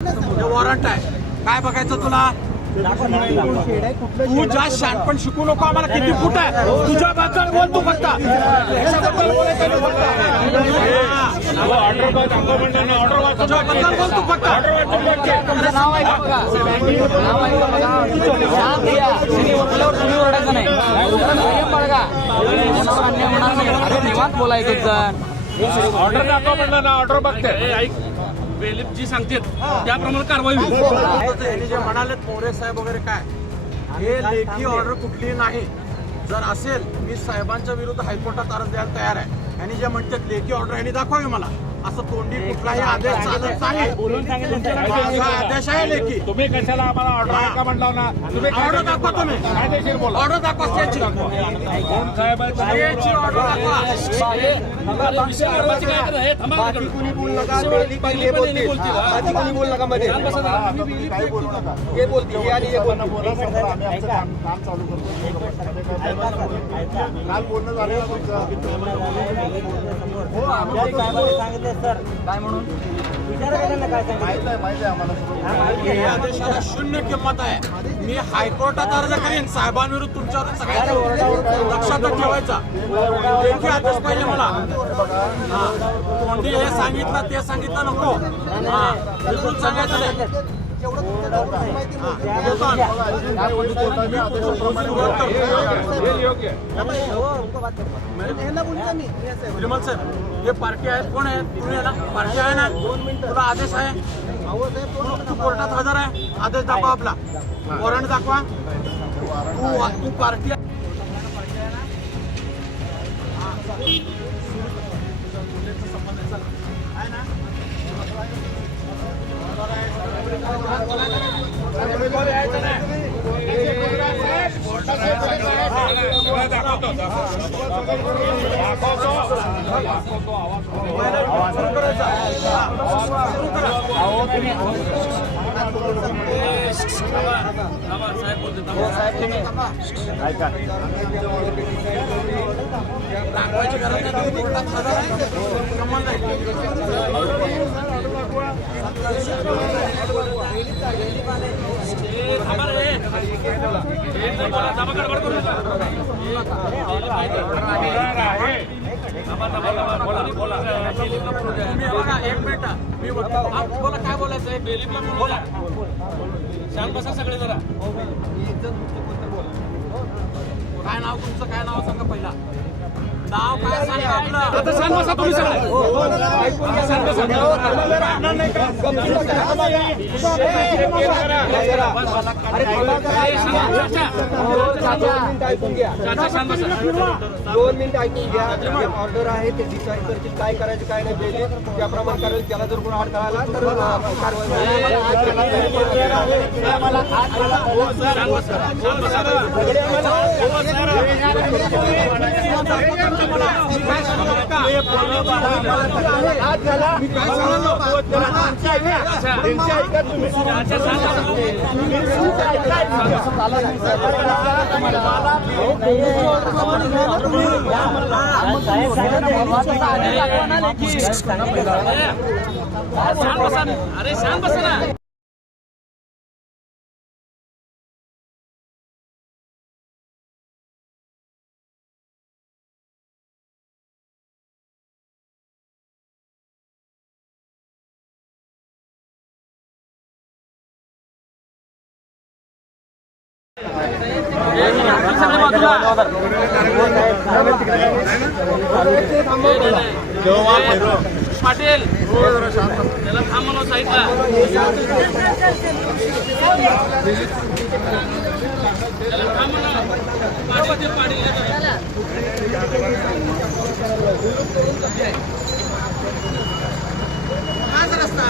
Warrant आहे. काय बघायचं तुला? तू जास्त शहाणपण शिकू नको आम्हाला. किती फूट आहे तुझ्याबद्दल बोल तू फक्त. तुझ्याबद्दल बोल तू फक्त. निवांत बोलायचं. ऑर्डर दाखवा म्हणलं ना. ऑर्डर बघते बेलीफ जी सांगते त्याप्रमाणे कारवाई होईल. यांनी जे म्हणालेत मोरे साहेब वगैरे काय, हे लेखी ऑर्डर कुठली नाही. जर असेल मी साहेबांच्या विरुद्ध हायकोर्टात अर्ज द्यायला तयार आहे. आणि जे म्हणतात लेखी ऑर्डर यांनी दाखवावी मला. असं तोंडी कुठलाही आदेश चालत नाही. माझा आदेश आहे लेखी. तुम्ही कशाला आम्हाला ऑर्डर आहे का म्हणला ना. तुम्ही ऑर्डर दाखवा. तुम्ही कायदेशीर बोला. ऑर्डर दाखवा. स्टेची कोण साहेब आहे? स्टेची ऑर्डर दाखवा. बाकी कुणी बोल नका. हे बोल नका मध्ये. हे बोलते हे आणि हे बोलते. काम चालू करतो. काल बोलणं झालं काय म्हणून माहिती आहे आम्हाला. या आदेशाला शून्य किंमत आहे. मी हायकोर्टात अर्ज करीन साहेबांविरुद्ध. तुमच्यावर सगळ्यांना लक्षात ठेवायचा. लेखी आदेश पाहिजे मला. कोणी हे सांगितलं ते सांगितलं नको. बिलकुल सांगायचं नाही. विमल साहेब हे पार्टी आहेत. कोण आहे? तुम्ही ना पार्टी आहे ना. तुला आदेश आहे. तू कोर्टात हजर आहे. आदेश दाखवा आपला. वॉरंट दाखवा. तू पार्टी आहे. दाखवायची गरज नाही. तुम्ही कोर्टात हजर आहे. संबंध बघा. एक मिनिट मी बोला. काय बोलायचं आहे? बेलीफला बोला. शांत बसा सगळे जरा. काय नाव तुमचं? काय नाव सांगा पहिला. नाव काय सांगा आपलं. आता शांत बसा तुम्ही सगळे. ऐकून घ्या. 2 मिनिटं ऐकून घ्या. जे ऑर्डर आहे ते डिसाईड करतील काय करायचं काय नाही. बेली त्याप्रमाणे करेल. त्याला जर कोण अडथळा आला तर अरे शांत बसा ना. पाटील त्याला थांबवलं साईडला. त्याला थांबवलं. पाटील हाच रस्ता.